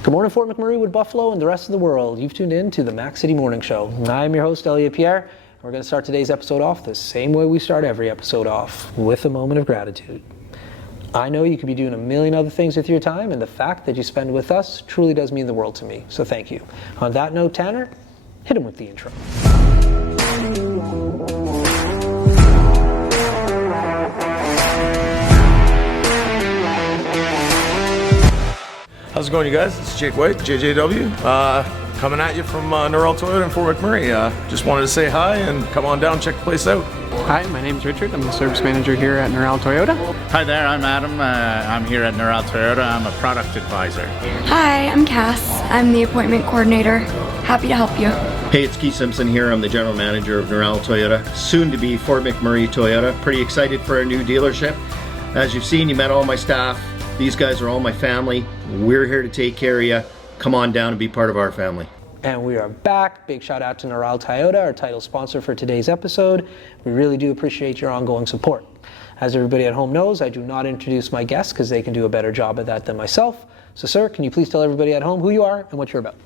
Good morning, Fort McMurray, Wood Buffalo, and the rest of the world. You've tuned in to the Mac City Morning Show. I'm your host, Elliot Pierre, and we're going to start today's episode off the same way we start every episode off, with a moment of gratitude. I know you could be doing a million other things with your time, and the fact that you spend with us truly does mean the world to me, so thank you. On that note, Tanner, hit him with the intro. How's it going, you guys? It's Jake White, JJW, coming at you from Norrell Toyota in Fort McMurray. Just wanted to say hi and come on down and check the place out. Hi, my name's Richard. I'm the service manager here at Norrell Toyota. Hi there, I'm Adam. I'm here at Norrell Toyota. I'm a product advisor. Hi, I'm Cass. I'm the appointment coordinator. Happy to help you. Hey, it's Keith Simpson here. I'm the general manager of Norrell Toyota, soon to be Fort McMurray Toyota. Pretty excited for a new dealership. As you've seen, you met all my staff. These guys are all my family. We're here to take care of you. Come on down and be part of our family. And we are back. Big shout out to Norrell Toyota, our title sponsor for today's episode. We really do appreciate your ongoing support. As everybody at home knows, I do not introduce my guests because they can do a better job at that than myself. So sir, can you please tell everybody at home who you are and what you're about?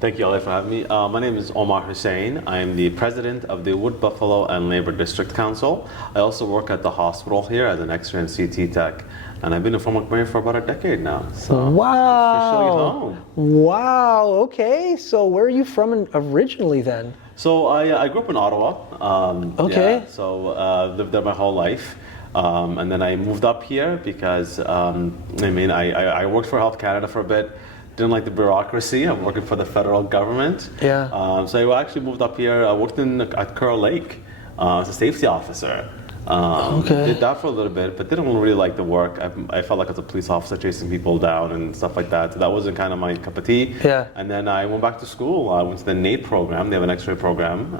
Thank you, Ali, for having me. My name is Omar Hussein. I am the president of the Wood Buffalo and Labor District Council. I also work at the hospital here as an X-ray and CT tech. And I've been in Fort McMurray for about a decade now. So wow. Wow. Okay. So where are you from originally then? So I grew up in Ottawa. Okay. Yeah, so lived there my whole life. And then I moved up here because, I worked for Health Canada for a bit. Didn't like the bureaucracy. I'm working for the federal government. Yeah. So I actually moved up here. I worked at Curl Lake as a safety officer. Did that for a little bit, but didn't really like the work. I felt like I was a police officer chasing people down and stuff like that. So that wasn't kind of my cup of tea. Yeah. And then I went back to school. I went to the NATE program. They have an X-ray program.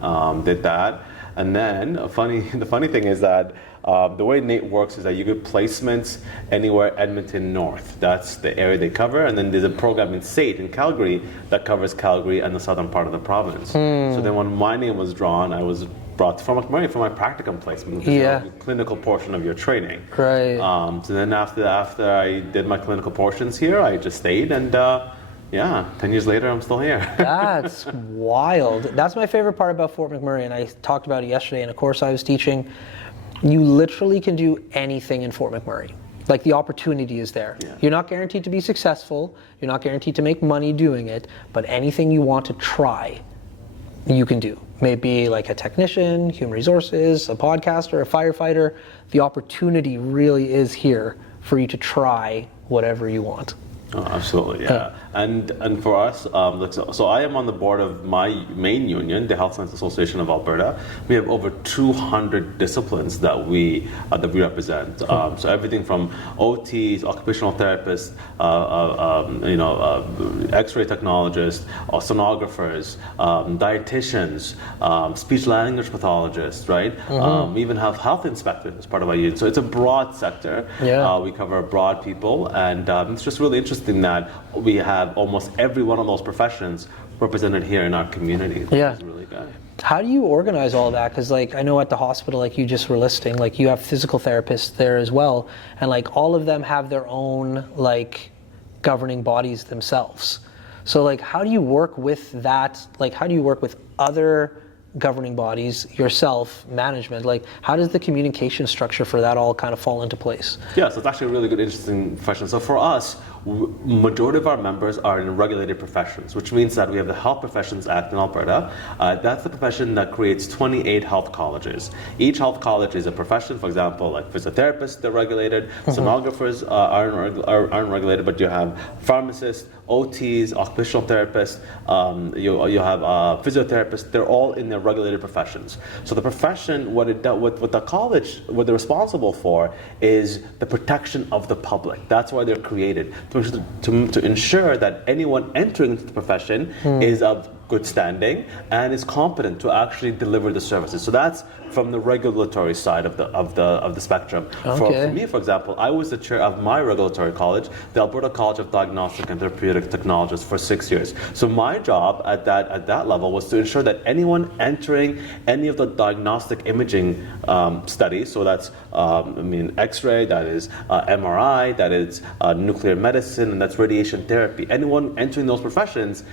Did that. And then the funny thing is that the way NATE works is that you get placements anywhere Edmonton North. That's the area they cover. And then there's a program in SAIT in Calgary that covers Calgary and the southern part of the province. So then when my name was drawn, I was brought to Fort McMurray for my practicum placement, which is the clinical portion of your training. Right. So then after I did my clinical portions here, I just stayed, and 10 years later, I'm still here. That's wild. That's my favorite part about Fort McMurray, and I talked about it yesterday in a course I was teaching. You literally can do anything in Fort McMurray. Like, the opportunity is there. Yeah. You're not guaranteed to be successful. You're not guaranteed to make money doing it, but anything you want to try, you can do. Maybe like a technician, human resources, a podcaster, a firefighter. The opportunity really is here for you to try whatever you want. Oh, absolutely, yeah. And for us, so I am on the board of my main union, the Health Science Association of Alberta. We have over 200 disciplines that we represent. So everything from OTs, occupational therapists, X-ray technologists, sonographers, dietitians, speech language pathologists, right? We even have health inspectors as part of our union. So it's a broad sector. Yeah. We cover broad people, and it's just really interesting that we have almost every one of those professions represented here in our community. Yeah. Which is really good. How do you organize all that? Because I know at the hospital, like you just were listing, like you have physical therapists there as well, and like all of them have their own governing bodies themselves. So how do you work with that? How do you work with other governing bodies, yourself, management? How does the communication structure for that all kind of fall into place? Yeah, so it's actually a really good, interesting question. So for us, majority of our members are in regulated professions, which means that we have the Health Professions Act in Alberta. That's the profession that creates 28 health colleges. Each health college is a profession. For example, like physiotherapists, they're regulated. Sonographers aren't regulated, but you have pharmacists, OTs, occupational therapists, you have physiotherapists. They're all in their regulated professions. So the profession, what the college, what they're responsible for is the protection of the public. That's why they're created, to ensure that anyone entering into the profession is of good standing and is competent to actually deliver the services. So that's from the regulatory side of the spectrum. Okay. For me, for example, I was the chair of my regulatory college, the Alberta College of Diagnostic and Therapeutic Technologists, for 6 years. So my job at that level was to ensure that anyone entering any of the diagnostic imaging studies, so that's X-ray, that is MRI, that is nuclear medicine, and that's radiation therapy. Anyone entering those professions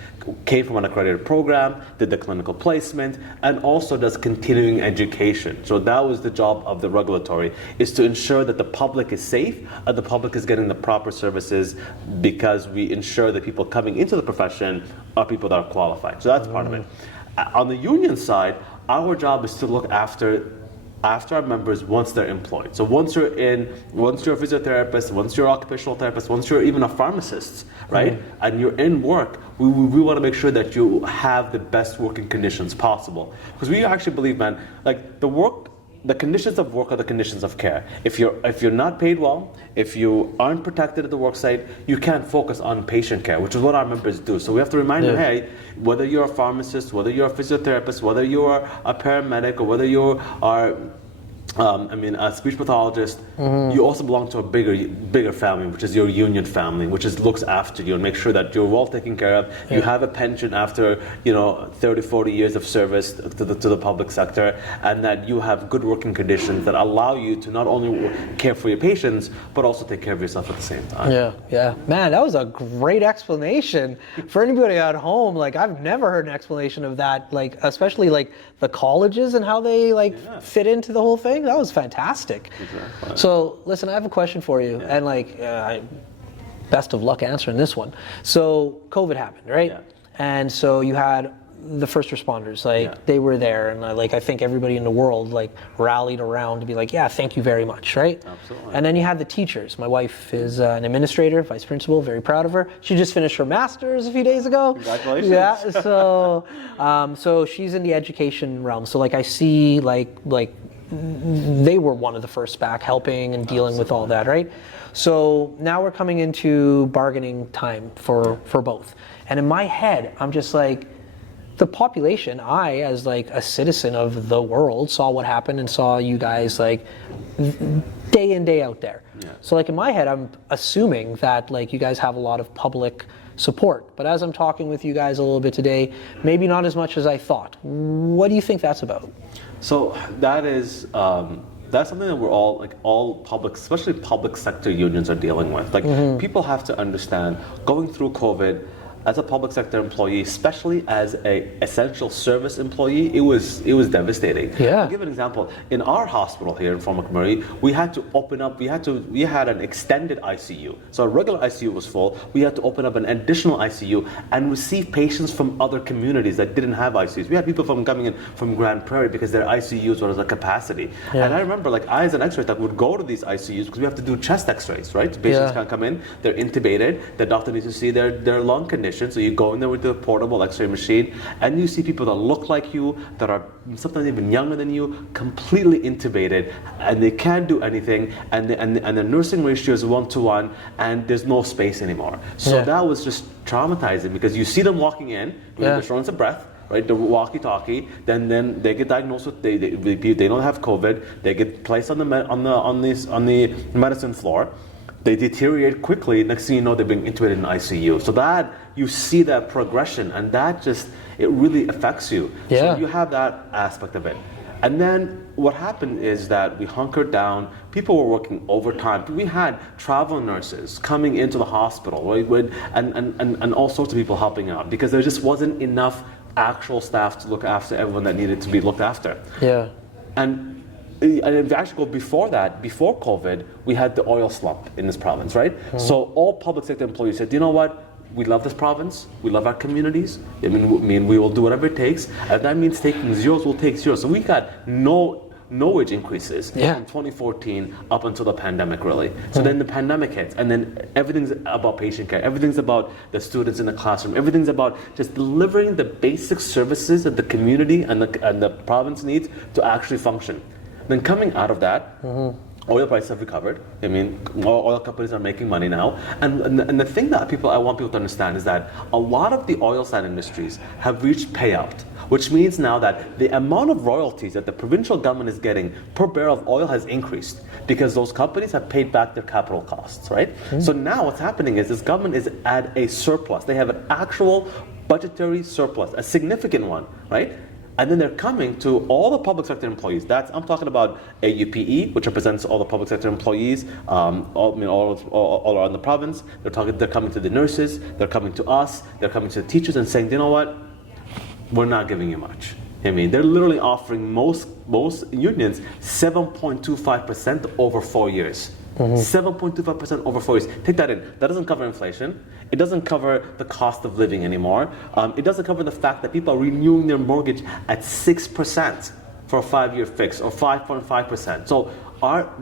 came from an accredited program, did the clinical placement, and also does continuing education. So that was the job of the regulatory, is to ensure that the public is safe and the public is getting the proper services, because we ensure that people coming into the profession are people that are qualified. So that's part of it. On the union side, our job is to look after our members once they're employed. So once you're a physiotherapist, once you're an occupational therapist, once you're even a pharmacist, right, and you're in work, we want to make sure that you have the best working conditions possible. Because we actually believe, man, like the conditions of work are the conditions of care. If you're not paid well, if you aren't protected at the work site, you can't focus on patient care, which is what our members do. So we have to remind them, hey, whether you're a pharmacist, whether you're a physiotherapist, whether you're a paramedic, or whether you are a speech pathologist, you also belong to a bigger family, which is your union family, which looks after you and makes sure that you're well taken care of. You have a pension after 30, 40 years of service to the public sector, and that you have good working conditions that allow you to not only care for your patients, but also take care of yourself at the same time. Yeah. Man, that was a great explanation. For anybody at home, like, I've never heard an explanation of that, like, especially like the colleges and how they fit into the whole thing. That was fantastic. Exactly. So, listen, I have a question for you, and best of luck answering this one. So, COVID happened, right? Yeah. And so you had the first responders, they were there, and I think everybody in the world rallied around to be like, yeah, thank you very much, right? Absolutely. And then you had the teachers. My wife is an administrator, vice principal, very proud of her. She just finished her master's a few days ago. Congratulations. Yeah, so she's in the education realm. So I see they were one of the first back helping and dealing with all that, right? So now we're coming into bargaining time for both. And in my head, I'm just the population, I, as a citizen of the world, saw what happened and saw you guys day in, day out there. Yeah. So in my head, I'm assuming that you guys have a lot of public support. But as I'm talking with you guys a little bit today, maybe not as much as I thought. What do you think that's about? So that is that's something that we're all public, especially public sector unions, are dealing with. People have to understand, going through COVID, as a public sector employee, especially as a essential service employee, it was devastating. Yeah. I'll give an example. In our hospital here in Fort McMurray, we had to open up. We had an extended ICU. So a regular ICU was full. We had to open up an additional ICU and receive patients from other communities that didn't have ICUs. We had people coming in from Grand Prairie because their ICUs were at a capacity. Yeah. And I remember, I as an X-ray tech would go to these ICUs because we have to do chest X-rays, right? Patients can't come in. They're intubated. The doctor needs to see their lung condition. So you go in there with the portable X-ray machine, and you see people that look like you, that are sometimes even younger than you, completely intubated, and they can't do anything, and the nursing ratio is 1-to-1, and there's no space anymore. So that was just traumatizing, because you see them walking in, doing the shortness of breath, right, the walkie-talkie. Then they get diagnosed with they don't have COVID. They get placed on the medicine floor. They deteriorate quickly. Next thing you know, they're being intubated in ICU. So that, you see that progression, and that it really affects you. Yeah. So you have that aspect of it. And then what happened is that we hunkered down. People were working overtime. We had travel nurses coming into the hospital, right, and all sorts of people helping out, because there just wasn't enough actual staff to look after everyone that needed to be looked after. Yeah. And if you actually go before that, before COVID, we had the oil slump in this province, right? Mm-hmm. So all public sector employees said, you know what? We love this province. We love our communities. I mean, we will do whatever it takes. And that means taking zeros, we'll take zeros. So we got no wage increases from 2014 up until the pandemic, really. So then the pandemic hits, and then everything's about patient care. Everything's about the students in the classroom. Everything's about just delivering the basic services that the community and the province needs to actually function. Then coming out of that, Oil prices have recovered. I mean, oil companies are making money now. And the thing that I want people to understand is that a lot of the oil sand industries have reached payout, which means now that the amount of royalties that the provincial government is getting per barrel of oil has increased because those companies have paid back their capital costs, right? So now what's happening is this government is at a surplus. They have an actual budgetary surplus, a significant one, right? And then they're coming to all the public sector employees. I'm talking about AUPE, which represents all the public sector employees, all around the province. They're coming to the nurses, they're coming to us, they're coming to the teachers and saying, you know what? We're not giving you much. I mean, they're literally offering most unions 7.25% over 4 years. 7.25% over 4 years. Take that in. That doesn't cover inflation. It doesn't cover the cost of living anymore. It doesn't cover the fact that people are renewing their mortgage at 6% for a 5-year fix or 5.5%. So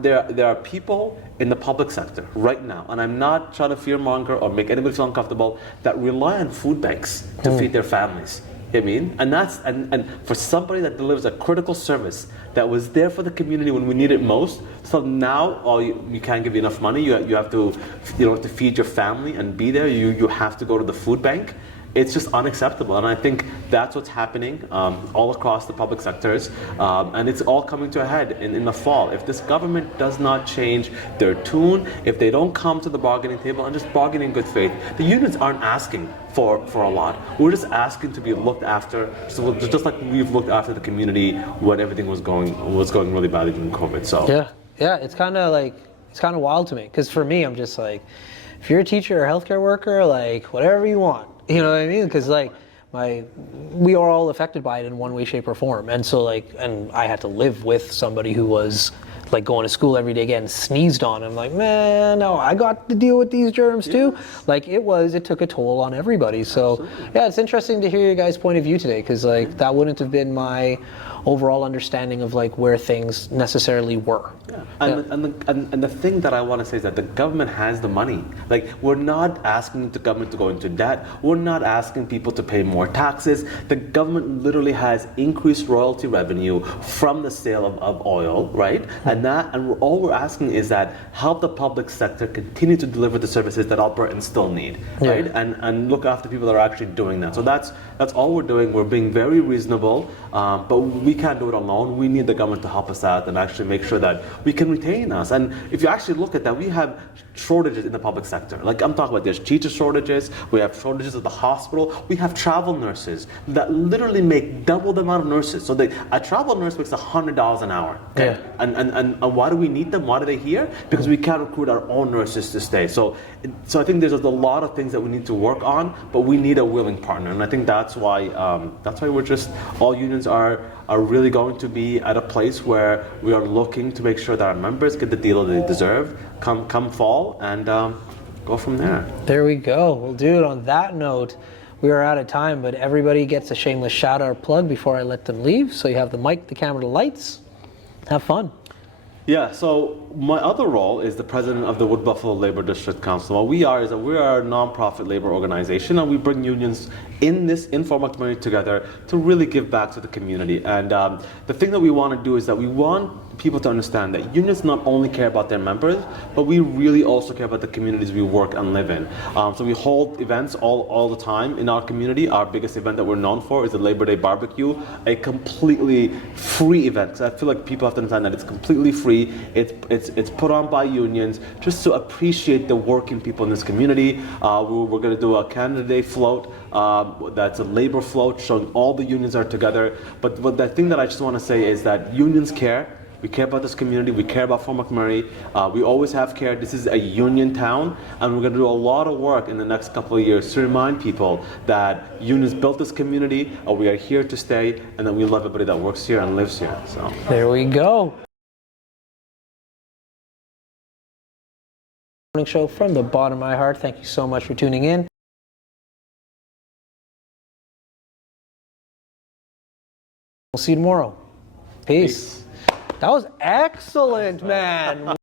there are people in the public sector right now, and I'm not trying to fearmonger or make anybody feel uncomfortable, that rely on food banks to feed their families. I mean, and for somebody that delivers a critical service that was there for the community when we need it most, so now you can't give you enough money. You have to, to feed your family and be there. You have to go to the food bank. It's just unacceptable, and I think that's what's happening all across the public sectors, and it's all coming to a head in the fall. If this government does not change their tune, if they don't come to the bargaining table and just bargain in good faith, the unions aren't asking for a lot. We're just asking to be looked after, just like we've looked after the community when everything was going really badly during COVID. So yeah, it's kind of wild to me, because for me, I'm just like, if you're a teacher or a healthcare worker, like whatever you want. You know what I mean? Because we are all affected by it in one way, shape, or form. And so and I had to live with somebody who was like going to school every day getting sneezed on. I'm like, man, no, I got to deal with these germs too. Like it took a toll on everybody. So yeah, it's interesting to hear your guys' point of view today, because that wouldn't have been my overall understanding of where things necessarily were. Yeah. And the thing that I want to say is that the government has the money. We're not asking the government to go into debt. We're not asking people to pay more taxes. The government literally has increased royalty revenue from the sale of oil, right? And all we're asking is that help the public sector continue to deliver the services that Albertans still need, right? And look after people that are actually doing that. So that's all we're doing. We're being very reasonable, but we can't do it alone. We need the government to help us out and actually make sure that we can retain us. And if you actually look at that, we have shortages in the public sector. I'm talking about there's teacher shortages, we have shortages at the hospital, we have travel nurses that literally make double the amount of nurses. So a travel nurse makes $100 an hour. Okay? Yeah. And why do we need them? Why are they here? Because we can't recruit our own nurses to stay. So I think there's a lot of things that we need to work on, but we need a willing partner. And I think that's why we're just, all unions are really going to be at a place where we are looking to make sure that our members get the deal that they deserve come fall, and go from there. There we go. Well, dude, on that note, we are out of time, but everybody gets a shameless shout out or plug before I let them leave. So you have the mic, the camera, the lights. Have fun. Yeah, so my other role is the president of the Wood Buffalo Labor District Council. What we are is we are a non-profit labor organization, and we bring unions in this informal community together to really give back to the community. And the thing that we want to do is that we want people to understand that unions not only care about their members, but we really also care about the communities we work and live in. So we hold events all the time in our community. Our biggest event that we're known for is the Labor Day Barbecue, a completely free event. Because I feel like people have to understand that it's completely free. It's put on by unions just to appreciate the working people in this community. We're going to do a Canada Day float. That's a labor float showing all the unions are together. But the thing that I just want to say is that unions care. We care about this community. We care about Fort McMurray. We always have cared. This is a union town, and we're going to do a lot of work in the next couple of years to remind people that unions built this community, we are here to stay, and that we love everybody that works here and lives here. So there we go. Morning show from the bottom of my heart. Thank you so much for tuning in. We'll see you tomorrow. Peace. That was excellent, man.